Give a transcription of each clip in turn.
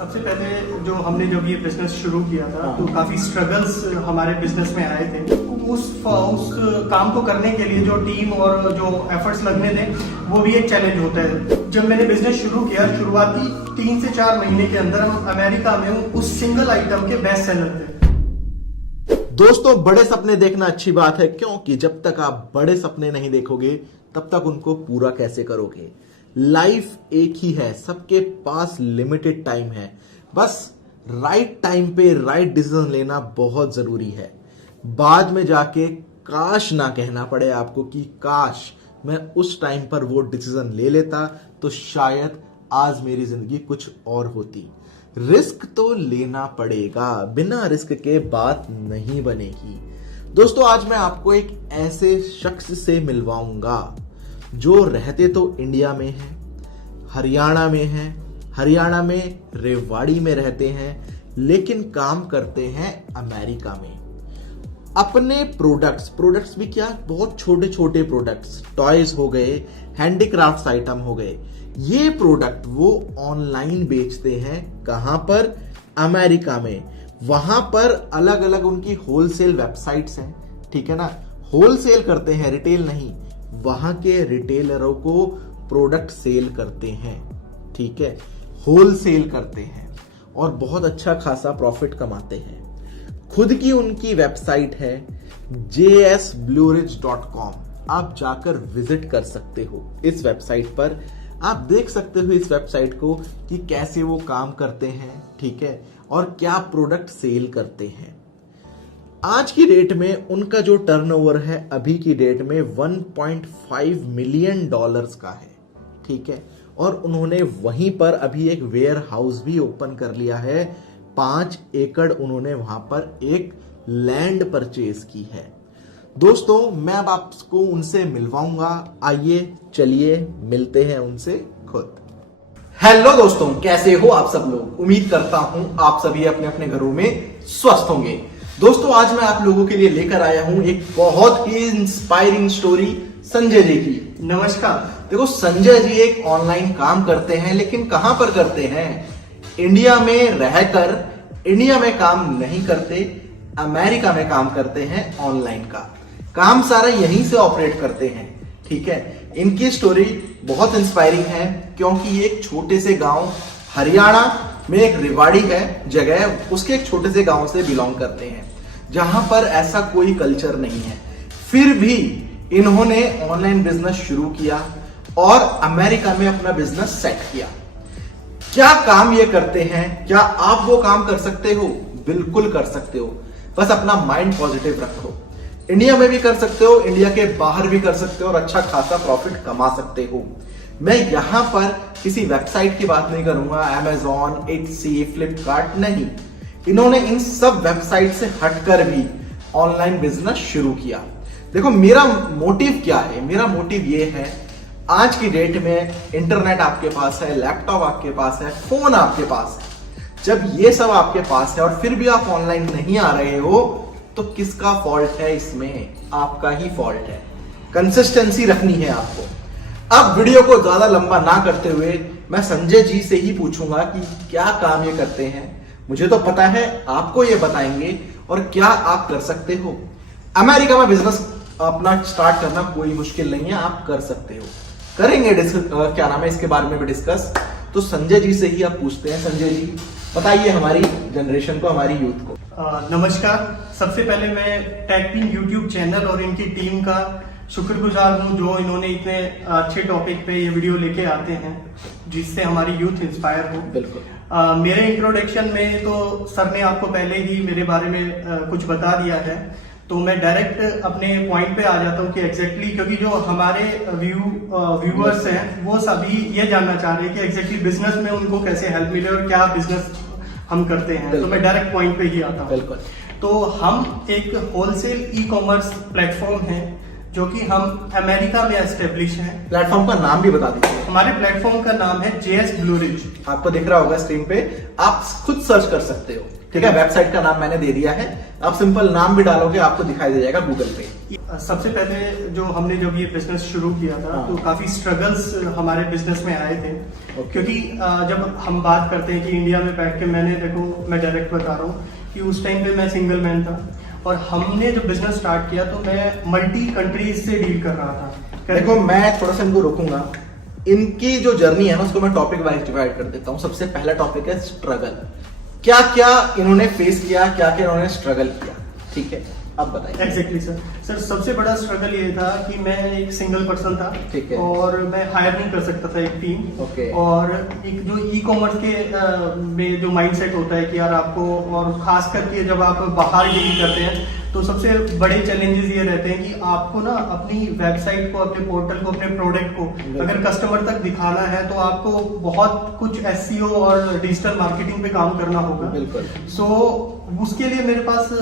सबसे पहले जो हमने जब ये बिजनेस शुरू किया था तो काफी स्ट्रगल्स हमारे बिजनेस में आए थे। उस काम को करने के लिए जो टीम और जो एफर्ट्स लगने थे वो भी एक चैलेंज होता है। जब मैंने बिजनेस शुरू किया, शुरुआती 3 से 4 महीने के अंदर हम अमेरिका में उस सिंगल आइटम के बेस्ट सेलर थे। दोस्तों, बड़े सपने देखना अच्छी बात है, क्योंकि जब तक आप बड़े सपने नहीं देखोगे तब तक उनको पूरा कैसे करोगे। लाइफ एक ही है, सबके पास लिमिटेड टाइम है, बस राइट टाइम पे राइट डिसीजन लेना बहुत जरूरी है। बाद में जाके काश ना कहना पड़े आपको कि काश मैं उस टाइम पर वो डिसीजन ले लेता तो शायद आज मेरी जिंदगी कुछ और होती। रिस्क तो लेना पड़ेगा, बिना रिस्क के बात नहीं बनेगी। दोस्तों, आज मैं आपको एक ऐसे शख्स से मिलवाऊंगा जो रहते तो इंडिया में है, हरियाणा में है, हरियाणा में रेवाड़ी में रहते हैं, लेकिन काम करते हैं अमेरिका में। अपने प्रोडक्ट्स भी क्या, बहुत छोटे छोटे प्रोडक्ट्स, टॉयज हो गए, हैंडीक्राफ्ट्स आइटम हो गए, ये प्रोडक्ट वो ऑनलाइन बेचते हैं। कहां पर? अमेरिका में। वहां पर अलग अलग उनकी होलसेल वेबसाइट्स हैं, ठीक है ना। होलसेल करते हैं, रिटेल नहीं। वहां के रिटेलरों को प्रोडक्ट सेल करते हैं, ठीक है, होलसेल करते हैं और बहुत अच्छा खासा प्रॉफिट कमाते हैं। खुद की उनकी वेबसाइट है jsblueridge.com। आप जाकर विजिट कर सकते हो। इस वेबसाइट पर आप देख सकते हो इस वेबसाइट को कि कैसे वो काम करते हैं, ठीक है, और क्या प्रोडक्ट सेल करते हैं। आज की डेट में उनका जो टर्नओवर है अभी की डेट में $1.5 मिलियन का है, ठीक है, और उन्होंने वहीं पर अभी एक वेयर हाउस भी ओपन कर लिया है। 5 एकड़ उन्होंने वहां पर एक लैंड परचेज की है। दोस्तों, मैं अब आपको उनसे मिलवाऊंगा। आइए चलिए मिलते हैं उनसे खुद। हेलो दोस्तों, कैसे हो आप सब लोग। उम्मीद करता हूं आप सभी अपने अपने घरों में स्वस्थ होंगे। दोस्तों, आज मैं आप लोगों के लिए लेकर आया हूं एक बहुत ही इंस्पायरिंग स्टोरी संजय जी की। नमस्कार। देखो, संजय जी एक ऑनलाइन काम करते हैं, लेकिन कहां पर करते हैं? इंडिया में रहकर इंडिया में काम नहीं करते, अमेरिका में काम करते हैं। ऑनलाइन का काम सारा यहीं से ऑपरेट करते हैं, ठीक है। इनकी स्टोरी बहुत इंस्पायरिंग है, क्योंकि ये एक छोटे से गांव हरियाणा में एक रेवाड़ी है जगह, उसके एक छोटे से गांव से बिलोंग करते हैं, जहां पर ऐसा कोई कल्चर नहीं है। फिर भी इन्होंने ऑनलाइन बिजनेस शुरू किया और अमेरिका में अपना बिजनेस सेट किया। क्या काम ये करते हैं? क्या आप वो काम कर सकते हो? बिल्कुल कर सकते हो, बस अपना माइंड पॉजिटिव रखो। इंडिया में भी कर सकते हो, इंडिया के बाहर भी कर सकते हो और अच्छा खासा प्रॉफिट कमा सकते हो। मैं यहां पर किसी वेबसाइट की बात नहीं करूंगा, Amazon, Etsy, फ्लिपकार्ट नहीं। इन्होंने इन सब वेबसाइट से हटकर भी ऑनलाइन बिजनेस शुरू किया। देखो, मेरा मोटिव क्या है? मेरा मोटिव ये है, आज की डेट में इंटरनेट आपके पास है, लैपटॉप आपके पास है, फोन आपके पास है। जब ये सब आपके पास है और फिर भी आप ऑनलाइन नहीं आ रहे हो, तो किसका फॉल्ट है इसमें? आपका ही फॉल्ट है। कंसिस्टेंसी रखनी है आपको। अब वीडियो को ज्यादा लंबा ना करते हुए मैं संजय जी से ही पूछूंगा कि क्या काम ये करते हैं। मुझे तो पता है, आपको ये बताएंगे और क्या आप कर सकते हो। अमेरिका में बिजनेस अपना स्टार्ट करना कोई मुश्किल नहीं है, आप कर सकते हो। करेंगे क्या नाम है इसके बारे में भी डिस्कस। तो संजय जी से ही आप पूछते हैं। संजय जी, बताइए हमारी जनरेशन को, हमारी यूथ को। नमस्कार। सबसे पहले मैं टेकपिन यूट्यूब चैनल और इनकी टीम का शुक्रगुजार हूं, जो इन्होंने इतने अच्छे टॉपिक पे ये वीडियो लेके आते हैं जिससे हमारी यूथ इंस्पायर हो। बिल्कुल। मेरे इंट्रोडक्शन में तो सर ने आपको पहले ही मेरे बारे में कुछ बता दिया है, तो मैं डायरेक्ट अपने पॉइंट पे आ जाता हूँ कि एग्जैक्टली, क्योंकि जो हमारे व्यूअर्स हैं वो सभी ये जानना चाह रहे हैं कि एग्जैक्टली बिजनेस में उनको कैसे हेल्प मिले और क्या बिजनेस हम करते हैं। तो मैं डायरेक्ट पॉइंट पे ही आता हूँ। बिल्कुल। तो हम एक होलसेल ई कॉमर्स प्लेटफॉर्म है जो कि हम अमेरिका में एस्टेब्लिश हैं। प्लेटफॉर्म का नाम भी बता दीजिए। हमारे प्लेटफॉर्म का नाम है JS Blue Ridge। आपको दिख रहा होगा स्क्रीन पे, आप खुद सर्च कर सकते हो। ठीक है, वेबसाइट का नाम मैंने दे दिया है, आप सिंपल नाम भी डालोगे आपको दिखाई दे जाएगा गूगल पे। सबसे पहले जो हमने जब ये बिजनेस शुरू किया था हाँ। तो काफी स्ट्रगल्स हमारे बिजनेस में आए थे। Okay. क्योंकि जब हम बात करते हैं कि इंडिया में बैठ के मैं डायरेक्ट बता रहा हूँ कि उस टाइम पे मैं सिंगल मैन था और हमने जब बिजनेस स्टार्ट किया तो मैं मल्टी कंट्रीज से डील कर रहा था। देखो मैं थोड़ा सा इनको रोकूंगा, इनकी जो जर्नी है ना उसको मैं टॉपिक वाइज डिवाइड कर देता हूँ। सबसे पहला टॉपिक है स्ट्रगल, क्या क्या इन्होंने फेस किया, क्या क्या इन्होंने स्ट्रगल किया, ठीक है अब बताइए। एग्जैक्टली सर सबसे बड़ा स्ट्रगल ये था कि मैं एक सिंगल पर्सन था, ठीक है, और मैं हायर नहीं कर सकता था एक टीम। ओके। और एक जो ई कॉमर्स के में जो माइंडसेट होता है कि यार आपको, और खास करके जब आप बाहर डील करते हैं तो सबसे बड़े चैलेंजेस ये रहते हैं कि आपको ना अपनी वेबसाइट को, अपने पोर्टल को, अपने प्रोडक्ट को अगर कस्टमर तक दिखाना है तो आपको बहुत कुछ एसईओ और डिजिटल मार्केटिंग पे काम करना होगा। बिल्कुल। सो उसके लिए मेरे पास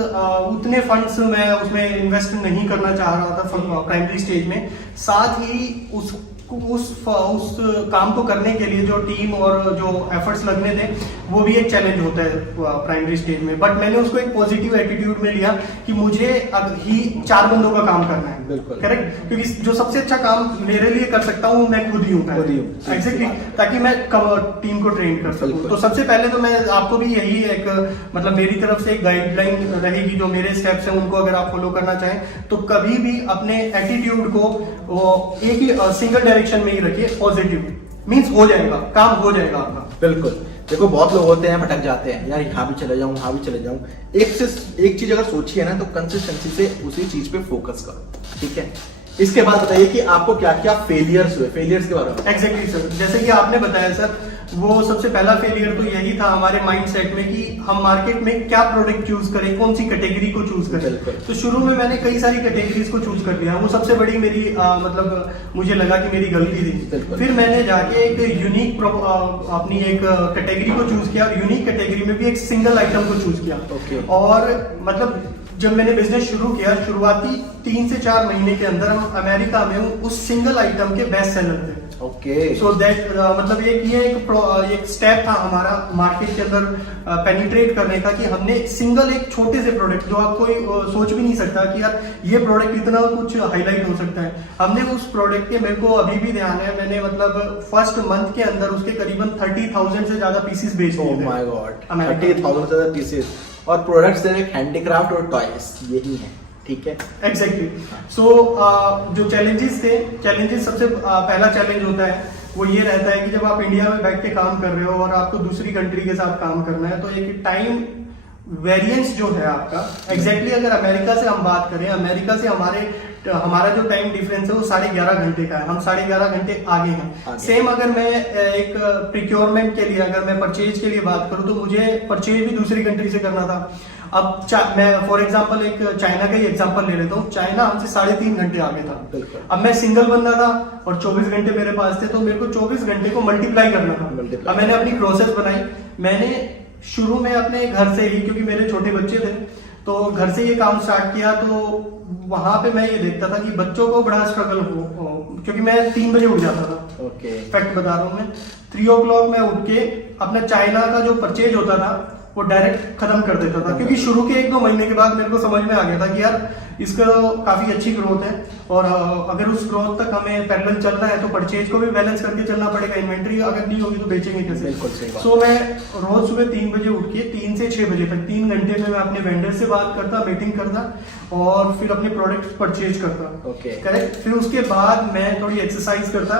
उतने फंड्स मैं उसमें इन्वेस्ट नहीं करना चाह रहा था प्राइमरी स्टेज में। साथ ही उस काम को करने के लिए जो टीम और जो एफर्ट्स लगने थे वो भी एक चैलेंज होता है प्राइमरी स्टेज में। बट मैंने उसको एक पॉजिटिव एटीट्यूड में लिया कि मुझे अब ही 4 बंदों का काम करना है। बिल्कुल करेक्ट, क्योंकि जो सबसे अच्छा काम मेरे लिए कर सकता हूँ मैं खुद ही हूँ। एग्जैक्टली, ताकि मैं टीम को ट्रेन कर सकूँ। तो सबसे पहले तो मैं आपको भी यही एक मतलब मेरी तरफ से एक गाइडलाइन रहेगी, जो मेरे स्टेप्स हैं उनको अगर आप फॉलो करना चाहें तो कभी भी अपने एटीट्यूड को एक ही सिंगल डायरेक्शन में ही रखिए, पॉजिटिव। मींस हो जाएगा, काम हो जाएगा आपका। बिल्कुल। देखो बहुत लोग होते हैं भटक जाते हैं, यार यहाँ भी चले जाऊँ वहां भी चले जाऊँ। एक चीज अगर सोचिए ना तो कंसिस्टेंसी से उसी चीज पे फोकस करो, ठीक है। इसके बाद बताइए कि आपको क्या क्या फेलियर्स हुए, फेलियर्स के बारे में। एग्जैक्टली सर, जैसे कि आपने बताया सर, वो सबसे पहला फेलियर तो यही था हमारे माइंडसेट में कि हम मार्केट में क्या प्रोडक्ट चूज करें, कौन सी कैटेगरी को चूज करें। तो शुरू में मैंने कई सारी कैटेगरीज को चूज कर लिया, वो सबसे बड़ी मेरी मतलब मुझे लगा कि मेरी गलती थी। फिर मैंने जाके एक यूनिक अपनी एक कैटेगरी को चूज किया, यूनिक कैटेगरी में भी एक सिंगल आइटम को चूज किया। और मतलब जब मैंने बिजनेस शुरू किया, शुरुआती 3 से 4 महीने के अंदर हम अमेरिका में उस सिंगल आइटम के बेस्ट सेलर थे। ओके। सो दैट मतलब एक स्टेप था हमारा मार्केट के अंदर पेनिट्रेट करने का, कि हमने सिंगल एक छोटे से प्रोडक्ट, जो आप कोई सोच भी नहीं सकता कि यार ये प्रोडक्ट इतना कुछ हाईलाइट हो सकता है, हमने उस प्रोडक्ट के, मेरे को अभी भी ध्यान है, मैंने मतलब फर्स्ट मंथ के अंदर उसके करीबन 30,000 से ज्यादा पीसेस बेच दिए थे। ओह माय गॉड, 30,000 से ज्यादा पीसेस। और प्रोडक्ट्स डायरेक्ट हैंडीक्राफ्ट और टॉयज यही है, ठीक है। एग्जैक्टली। सो जो चैलेंजेस थे, सबसे पहला चैलेंज होता है वो ये रहता है कि जब आप इंडिया में बैठ के काम कर रहे हो और आपको दूसरी कंट्री के साथ काम करना है, तो एक टाइम वेरिएंस जो है आपका, एग्जैक्टली अगर अमेरिका से हम बात करें, अमेरिका से हमारा जो टाइम डिफरेंस है वो 11.5 घंटे का है, हम 11.5 घंटे आगे हैं। सेम अगर मैं एक प्रिक्योरमेंट के लिए, अगर मैं परचेज के लिए बात करूं तो मुझे परचेज भी दूसरी कंट्री से करना था। अब मैं फॉर एग्जांपल एक चाइना का ही एग्जांपल ले लेता हूँ, चाइना हमसे 3.5 घंटे आगे था। अब मैं सिंगल बंदा था और 24 घंटे मेरे पास थे, तो मेरे को 24 घंटे को मल्टीप्लाई करना था। अब मैंने अपनी प्रोसेस बनाई, मैंने शुरू में अपने घर से ही, क्योंकि मेरे छोटे बच्चे थे तो घर से ये काम स्टार्ट किया। तो वहां पे मैं ये देखता था कि बच्चों को बड़ा स्ट्रगल हो, क्योंकि मैं 3 बजे उठ जाता था। ओके। फैक्ट बता रहा हूँ मैं, 3 o'clock में उठ के अपना चाइना का जो परचेज होता था वो डायरेक्ट खत्म कर देता था, क्योंकि शुरू के 1-2 महीने के बाद मेरे को समझ में आ गया था कि यार इसका काफी अच्छी ग्रोथ है, और अगर उस ग्रोथ तक हमें पैरेलल चलना है तो परचेज को भी बैलेंस करके चलना पड़ेगा। इन्वेंट्री अगर नहीं होगी तो बेचेंगे कैसे। सो मैं रोज सुबह 3 बजे उठ के 3 से 6 बजे तक 3 घंटे में मैं अपने वेंडर से बात करता, मीटिंग करता और फिर अपने प्रोडक्ट परचेज करता। करेक्ट। फिर उसके बाद मैं थोड़ी एक्सरसाइज करता,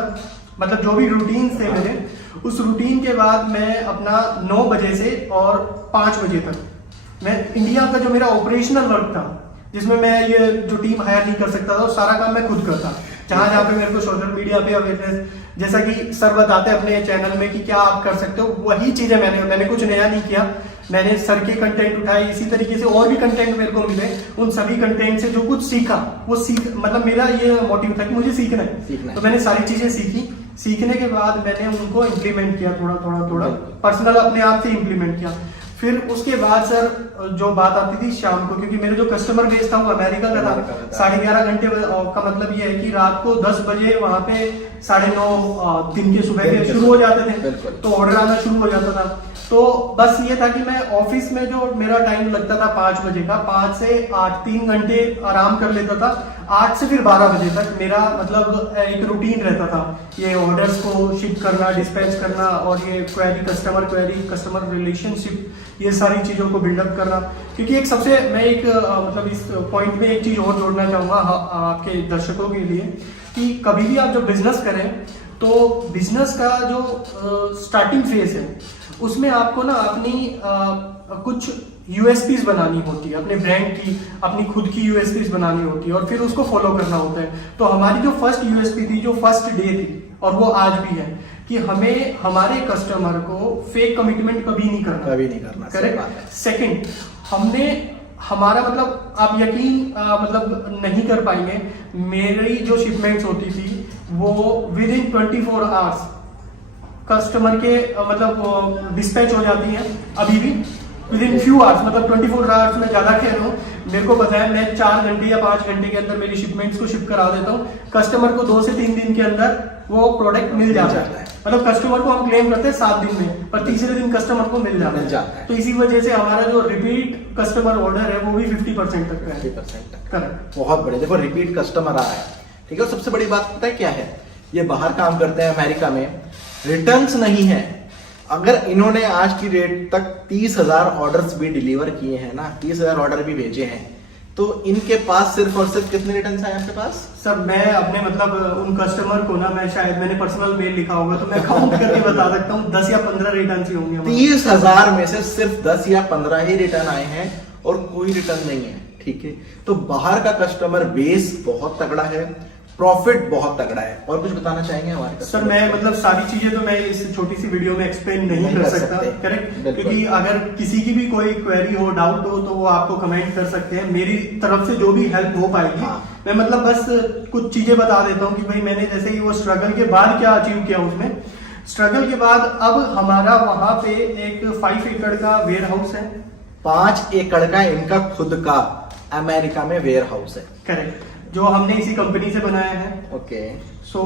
मतलब जो भी रूटीन थे मेरे, उस रूटीन के बाद मैं अपना 9 बजे से और 5 बजे तक मैं इंडिया का जो मेरा ऑपरेशनल वर्क था, जिसमें मैं ये जो टीम हायर नहीं कर सकता था, वो सारा काम मैं खुद करता। जहां पे मेरे को सोशल मीडिया पे अवेयरनेस, जैसा कि सर बताते हैं अपने चैनल में कि क्या आप कर सकते हो, वही चीजें मैंने कुछ नया नहीं किया। मैंने सर के कंटेंट उठाए, इसी तरीके से और भी कंटेंट मेरे को मिले, उन सभी कंटेंट से जो कुछ सीखा वो मतलब मेरा ये मोटिव था कि मुझे सीखना है। तो मैंने सारी चीजें सीखी। सीखने के बाद मैंने उनको इम्प्लीमेंट किया, थोड़ा पर्सनल अपने आप से इम्प्लीमेंट किया। फिर उसके बाद सर जो बात आती थी शाम को, क्योंकि मेरे जो कस्टमर बेस था वो अमेरिका का था, 11.5 घंटे का मतलब ये है कि रात को 10 बजे वहां पे 9:30 दिन के सुबह के शुरू हो जाते थे, तो ऑर्डर आना शुरू हो जाता था। तो बस ये था कि मैं ऑफिस में जो मेरा टाइम लगता था 5 बजे का, 5 से 8 3 घंटे आराम कर लेता था। 8 से फिर 12 बजे तक मेरा मतलब एक रूटीन रहता था, ये ऑर्डर्स को शिप करना, डिस्पैच करना, और ये क्वेरी, कस्टमर रिलेशनशिप, ये सारी चीजों को बिल्डअप करना। क्योंकि एक सबसे मैं एक मतलब इस पॉइंट में एक चीज और जोड़ना चाहूंगा आपके दर्शकों के लिए, कि कभी भी आप जब बिजनेस करें तो बिजनेस का जो स्टार्टिंग फेज है उसमें आपको ना अपनी कुछ यूएसपीज बनानी होती है, अपने ब्रांड की, अपनी खुद की यूएसपीज बनानी होती है, और फिर उसको फॉलो करना होता है। तो हमारी जो फर्स्ट यूएसपी थी, जो फर्स्ट डे थी, और वो आज भी है, कि हमें हमारे कस्टमर को फेक कमिटमेंट कभी नहीं करना। करेक्ट। सेकंड, हमने हमारा मतलब आप यकीन मतलब नहीं कर पाएंगे, मेरी जो शिपमेंट्स होती थी वो विद इन 24 आवर्स कस्टमर के मतलब डिस्पैच हो जाती हैं। अभी भी विद इन फ्यू आवर्स, मतलब 24 आवर्स में ज्यादा कह रहा हूँ, मेरे को पता है मैं 4 घंटे या 5 घंटे के अंदर मेरी शिपमेंट्स को शिप करा देता हूँ। कस्टमर को 2 से 3 दिन के अंदर वो प्रोडक्ट मिल जाता है। मतलब कस्टमर को हम क्लेम करते हैं 7 दिन में, पर तीसरे दिन कस्टमर को मिल जाता है। तो इसी वजह से हमारा जो रिपीट कस्टमर ऑर्डर है वो भी 50% तक है। 50% तक। करेक्ट। बहुत बड़े, देखो रिपीट कस्टमर आ रहा है, ठीक है। और सबसे बड़ी बात पता है क्या है, ये बाहर काम करते हैं अमेरिका में, रिटर्न्स नहीं है। अगर इन्होंने आज की डेट तक 30,000 ऑर्डर्स भी डिलीवर किए हैं ना, 30,000 ऑर्डर भी भेजे हैं, तो इनके पास सिर्फ और सिर्फ कितने रिटर्न्स आए आपके पास? सर मैं अपने मतलब उन कस्टमर को ना, मैं शायद मैंने पर्सनल मेल लिखा होगा तो मैं काउंट करके बता सकता हूँ, 10 या 15 रिटर्न ही होंगे। 30,000 में से सिर्फ 10 या 15 ही रिटर्न आए हैं और कोई रिटर्न नहीं है, ठीक है। तो बाहर का कस्टमर बेस बहुत तगड़ा है, प्रॉफिट बहुत तगड़ा है। और कुछ बताना चाहेंगे हमारे? सर मैं मतलब सारी चीजें तो मैं इस छोटी सी वीडियो में एक्सप्लेन नहीं कर सकता, करेक्ट। क्योंकि अगर किसी की भी कोई क्वेरी हो, डाउट हो, तो वो आपको कमेंट कर सकते हैं। मेरी तरफ से जो भी हेल्प हो पाएगी, मैं मतलब बस कुछ चीजें बता देता हूँ कि भाई मैंने जैसे ही वो स्ट्रगल के बाद क्या अचीव किया, उसमें स्ट्रगल के बाद अब हमारा वहां पे एक 5 एकड़ का वेयर हाउस है। 5 एकड़ का इनका खुद का अमेरिका में वेयर हाउस है, करेक्ट, जो हमने इसी कंपनी से बनाया है। ओके। सो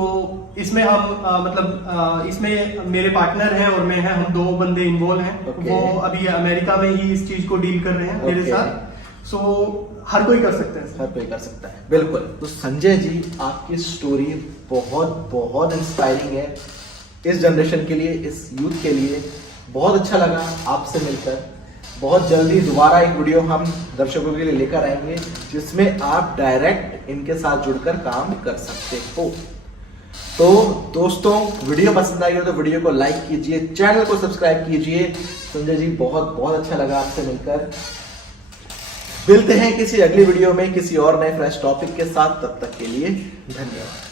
इसमें हम मतलब इसमें मेरे पार्टनर हैं और मैं हैं, हम 2 बंदे इन्वॉल्व हैं। वो अभी अमेरिका में ही इस चीज को डील कर रहे हैं मेरे साथ। सो हर कोई कर सकता है। हर कोई कर सकता है, बिल्कुल। तो संजय जी, आपकी स्टोरी बहुत बहुत इंस्पायरिंग है इस जनरेशन के लिए, इस यूथ के लिए। बहुत अच्छा लगा आपसे मिलकर। बहुत जल्दी दोबारा एक वीडियो हम दर्शकों के लिए लेकर आएंगे जिसमें आप डायरेक्ट इनके साथ जुड़कर काम कर सकते हो। तो दोस्तों, वीडियो पसंद आई हो तो वीडियो को लाइक कीजिए, चैनल को सब्सक्राइब कीजिए। संजय जी, बहुत बहुत अच्छा लगा आपसे मिलकर। मिलते हैं किसी अगली वीडियो में किसी और नए फ्रेश टॉपिक के साथ, तब तक के लिए धन्यवाद।